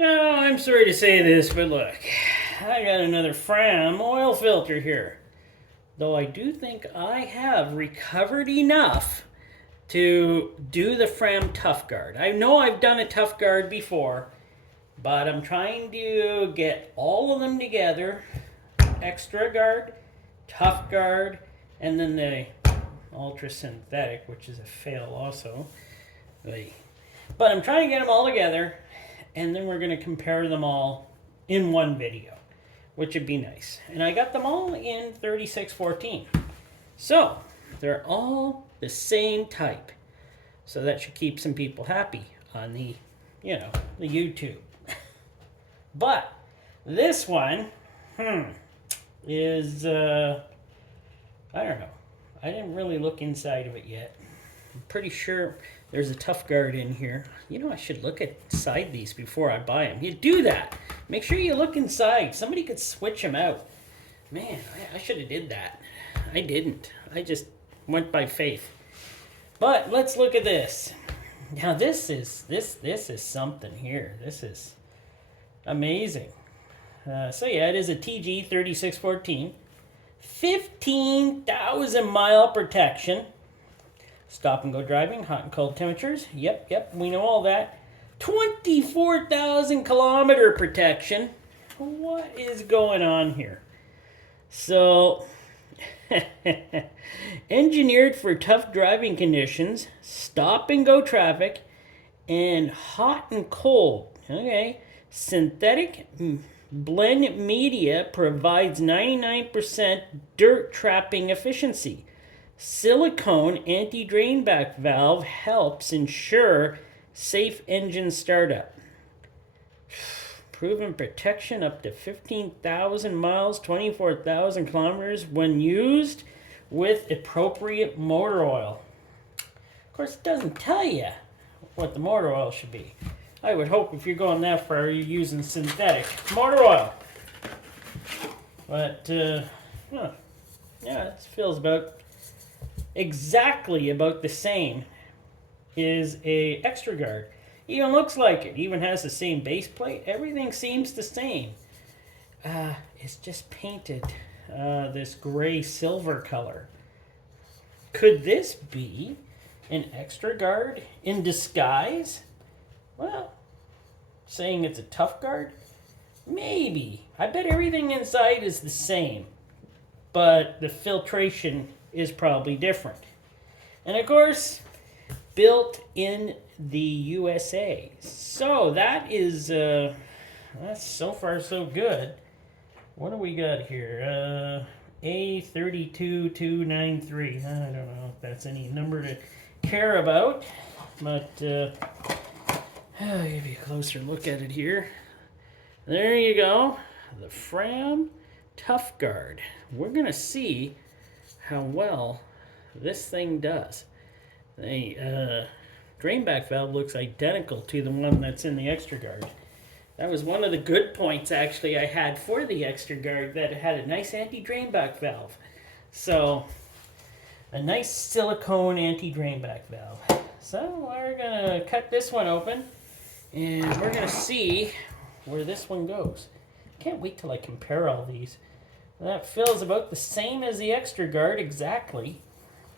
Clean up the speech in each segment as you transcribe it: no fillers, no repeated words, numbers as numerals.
Oh, I'm sorry to say this, but look, I got another Fram oil filter here. Though I do think I have recovered enough to do the Fram Tough Guard. I know I've done a Tough Guard before, but I'm trying to get all of them together. Extra Guard, Tough Guard, and then the Ultra Synthetic, which is a fail also. But I'm trying to get them all together, and then we're going to compare them all in one video, which would be nice. And I got them all in 3614. So they're all the same type. So that should keep some people happy on the YouTube. But this one, is, I don't know. I didn't really look inside of it yet. I'm pretty sure there's a Tough Guard in here. You know, I should look inside these before I buy them. You do that. Make sure you look inside. Somebody could switch them out. Man, I should have did that. I didn't. I just went by faith. But let's look at this. Now this is something here. This is amazing. So yeah, it is a TG 3614. 15,000 mile protection. Stop and go driving, hot and cold temperatures. Yep, we know all that. 24,000 kilometer protection. What is going on here? So, engineered for tough driving conditions, stop and go traffic, and hot and cold. Okay, synthetic blend media provides 99% dirt trapping efficiency. Silicone anti-drainback valve helps ensure safe engine startup. Proven protection up to 15,000 miles, 24,000 kilometers when used with appropriate motor oil. Of course, it doesn't tell you what the motor oil should be. I would hope if you're going that far, you're using synthetic motor oil. But, yeah, it feels exactly about the same is a Extra Guard. Even looks like it. Even has the same base plate. Everything seems the same. It's just painted this gray silver color. Could this be an Extra Guard in disguise? Well, saying it's a Tough Guard? Maybe. I bet everything inside is the same. But the filtration is probably different. And of course, built in the USA. So that is, that's so far so good. What do we got here? A32293. I don't know if that's any number to care about. But, I'll give you a closer look at it here. There you go. The Fram Tough Guard. We're going to see how well this thing does. The drainback valve looks identical to the one that's in the Extra Guard. That was one of the good points actually I had for the Extra Guard, that it had a nice anti-drainback valve. So a nice silicone anti-drainback valve. So we're gonna cut this one open and we're gonna see where this one goes. Can't wait till I compare all these. That feels about the same as the Extra Guard, exactly.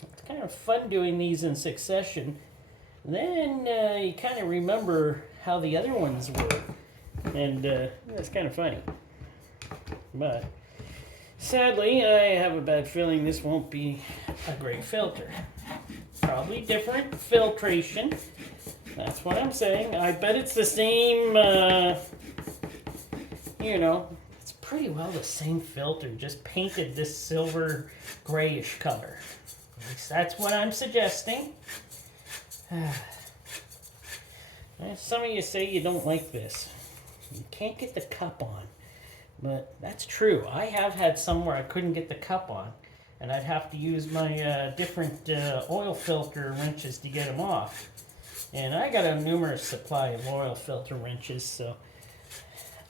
It's kind of fun doing these in succession. Then you kind of remember how the other ones were. And it's kind of funny. But sadly, I have a bad feeling this won't be a great filter. Probably different filtration. That's what I'm saying. I bet it's the same, it's pretty well the same filter, just painted this silver grayish color. At least that's what I'm suggesting. Some of you say you don't like this. You can't get the cup on. But that's true. I have had some where I couldn't get the cup on. And I'd have to use my different oil filter wrenches to get them off. And I got a numerous supply of oil filter wrenches, so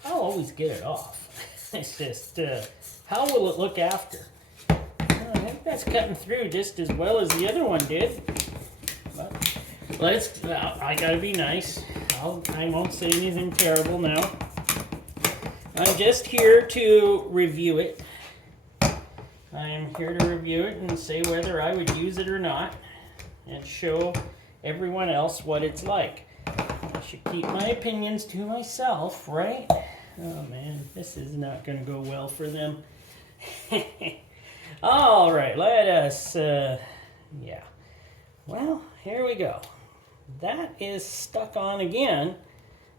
I'll always get it off. It's just, how will it look after? I think that's cutting through just as well as the other one did. But I gotta be nice. I won't say anything terrible now. I'm just here to review it. I am here to review it and say whether I would use it or not, and show everyone else what it's like. I should keep my opinions to myself, right? Oh man, this is not going to go well for them. All right, let us, yeah. Well, here we go. That is stuck on again.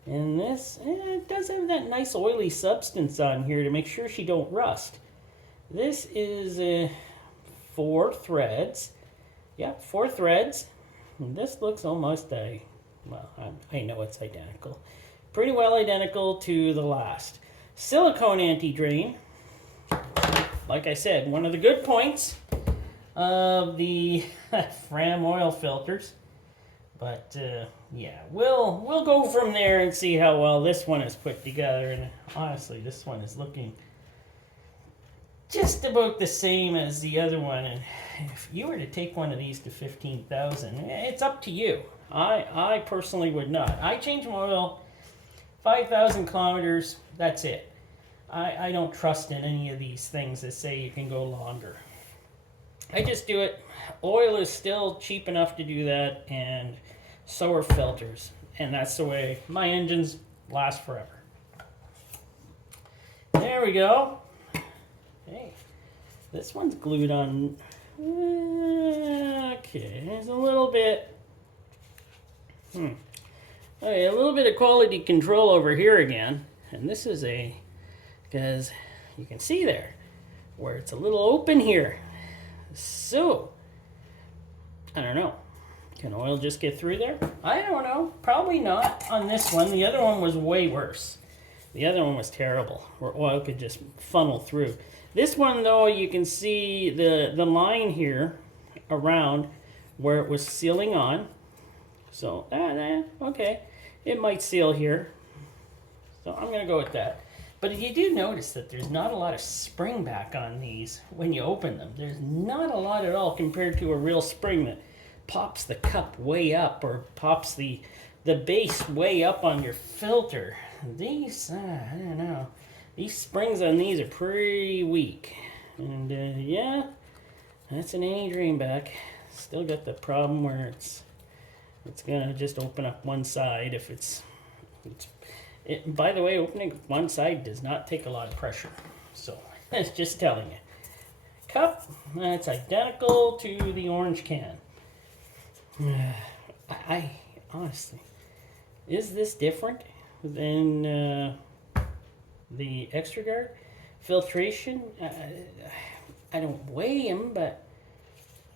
And this, it does have that nice oily substance on here to make sure she don't rust. This is 4 threads. Yep, 4 threads. And this looks almost well, I know it's identical. Pretty well identical to the last. Silicone anti-drain. Like I said, one of the good points of the Fram oil filters. But yeah, we'll go from there and see how well this one is put together. And honestly, this one is looking just about the same as the other one. And if you were to take one of these to 15,000, it's up to you. I personally would not. I change my oil 5,000 kilometers. That's it. I don't trust in any of these things that say you can go longer. I just do it. Oil is still cheap enough to do that, and so are filters. And that's the way my engines last forever. There we go. Hey, this one's glued on. Okay, there's a little bit. Okay, a little bit of quality control over here again. And this is because you can see there where it's a little open here. So, I don't know. Can oil just get through there? I don't know. Probably not on this one. The other one was way worse. The other one was terrible, where oil could just funnel through. This one, though, you can see the line here around where it was sealing on. So, okay. It might seal here. So I'm going to go with that. But you do notice that there's not a lot of spring back on these when you open them. There's not a lot at all compared to a real spring that pops the cup way up or pops the base way up on your filter. These, I don't know. These springs on these are pretty weak. And yeah, that's an anti-drain back. Still got the problem where it's going to just open up one side if by the way, opening one side does not take a lot of pressure. So, it's just telling you. Cup, that's identical to the orange can. I honestly, is this different than the Extra Guard? Filtration, I don't weigh them, but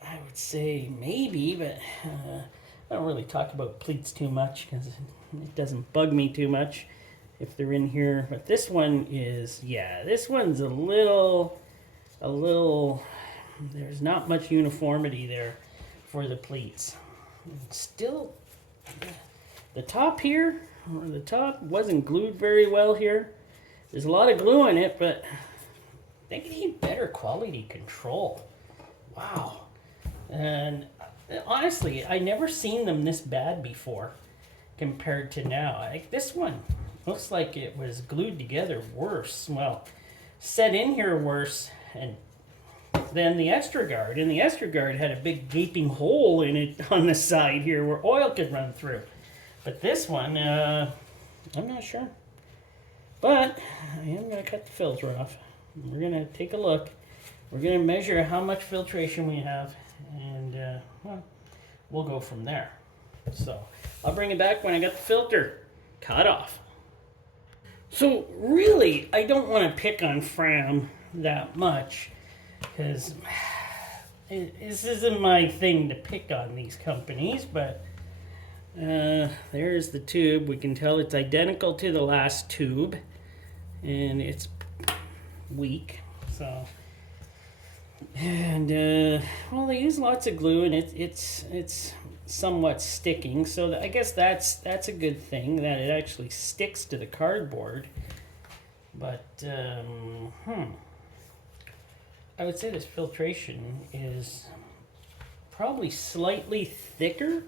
I would say maybe, but I don't really talk about pleats too much because it doesn't bug me too much if they're in here. But this one is, yeah, this one's a little, there's not much uniformity there for the pleats. Still, the top here, or the top wasn't glued very well here. There's a lot of glue in it, but they need better quality control. Wow. And honestly, I never seen them this bad before compared to now. Like this one looks like it was glued together worse. Well, set in here worse and than the Extra Guard. And the Extra Guard had a big gaping hole in it on the side here where oil could run through. But this one, I'm not sure. But I am going to cut the filter off. We're going to take a look. We're going to measure how much filtration we have. And well, we'll go from there. So I'll bring it back when I got the filter cut off. So really, I don't want to pick on Fram that much because this isn't my thing to pick on these companies, but there's the tube. We can tell it's identical to the last tube and it's weak. So, and well, they use lots of glue and it's somewhat sticking, so I guess that's a good thing that it actually sticks to the cardboard. But I would say this filtration is probably slightly thicker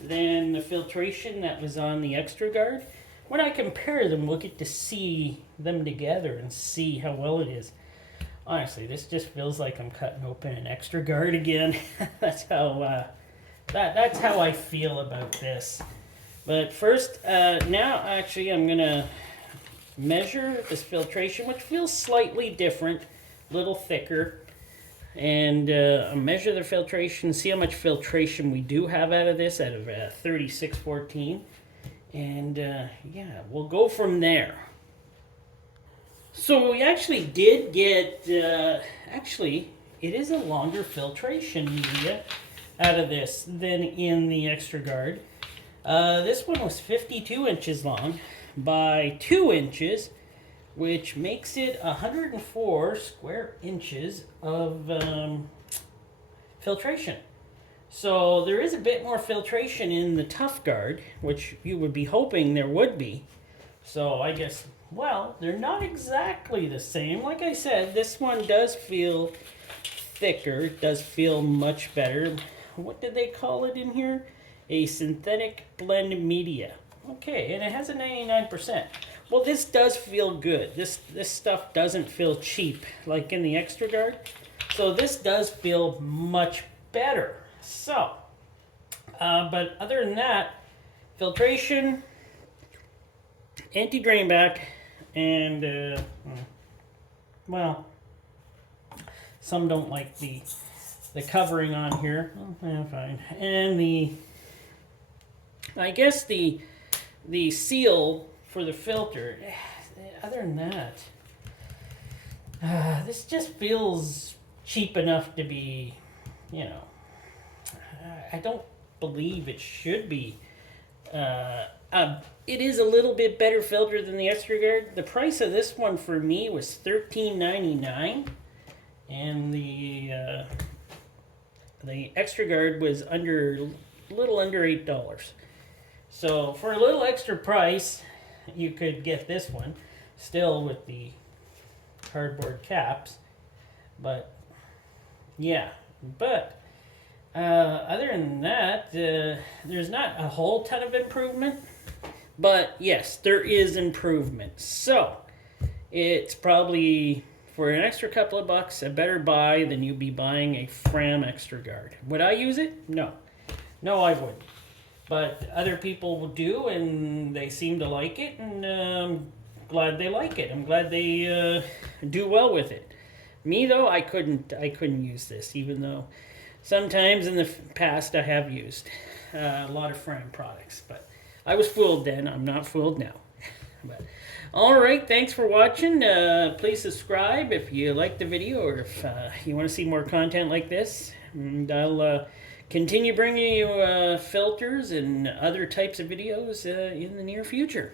than the filtration that was on the Extra Guard. When I compare them, we'll get to see them together and see how well it is. Honestly, this just feels like I'm cutting open an Extra Guard again. That's how that's how I feel about this. But first, now actually I'm gonna measure this filtration, which feels slightly different, a little thicker, and measure the filtration, see how much filtration we do have out of this, out of 3614, and yeah, we'll go from there. So we actually did get, actually, it is a longer filtration media out of this than in the Extra Guard. This one was 52 inches long by 2 inches, which makes it 104 square inches of filtration. So there is a bit more filtration in the Tough Guard, which you would be hoping there would be. So I guess, well, they're not exactly the same. Like I said, this one does feel thicker, does feel much better. What did they call it in here? A synthetic blend media. Okay, and it has a 99%. Well, this does feel good. This stuff doesn't feel cheap like in the Extra Guard. So this does feel much better. So, but other than that, filtration, anti-drain back, and well, some don't like the covering on here. Oh, fine. And I guess the seal for the filter. Other than that, this just feels cheap enough to be, you know, I don't believe it should be. It is a little bit better filter than the Extra Guard. The price of this one for me was $13.99, and the Extra Guard was a little under $8. So for a little extra price, you could get this one, still with the cardboard caps. But yeah, but other than that, there's not a whole ton of improvement. But yes, there is improvement. So it's probably, for an extra couple of bucks, a better buy than you'd be buying a Fram Extra Guard. Would I use it? No. No, I wouldn't. But other people will do, and they seem to like it, and I'm glad they like it. I'm glad they do well with it. Me though, I couldn't use this, even though sometimes in the past I have used a lot of Fram products. But I was fooled then. I'm not fooled now. But all right, thanks for watching. Please subscribe if you like the video, or if you want to see more content like this. And I'll continue bringing you filters and other types of videos in the near future.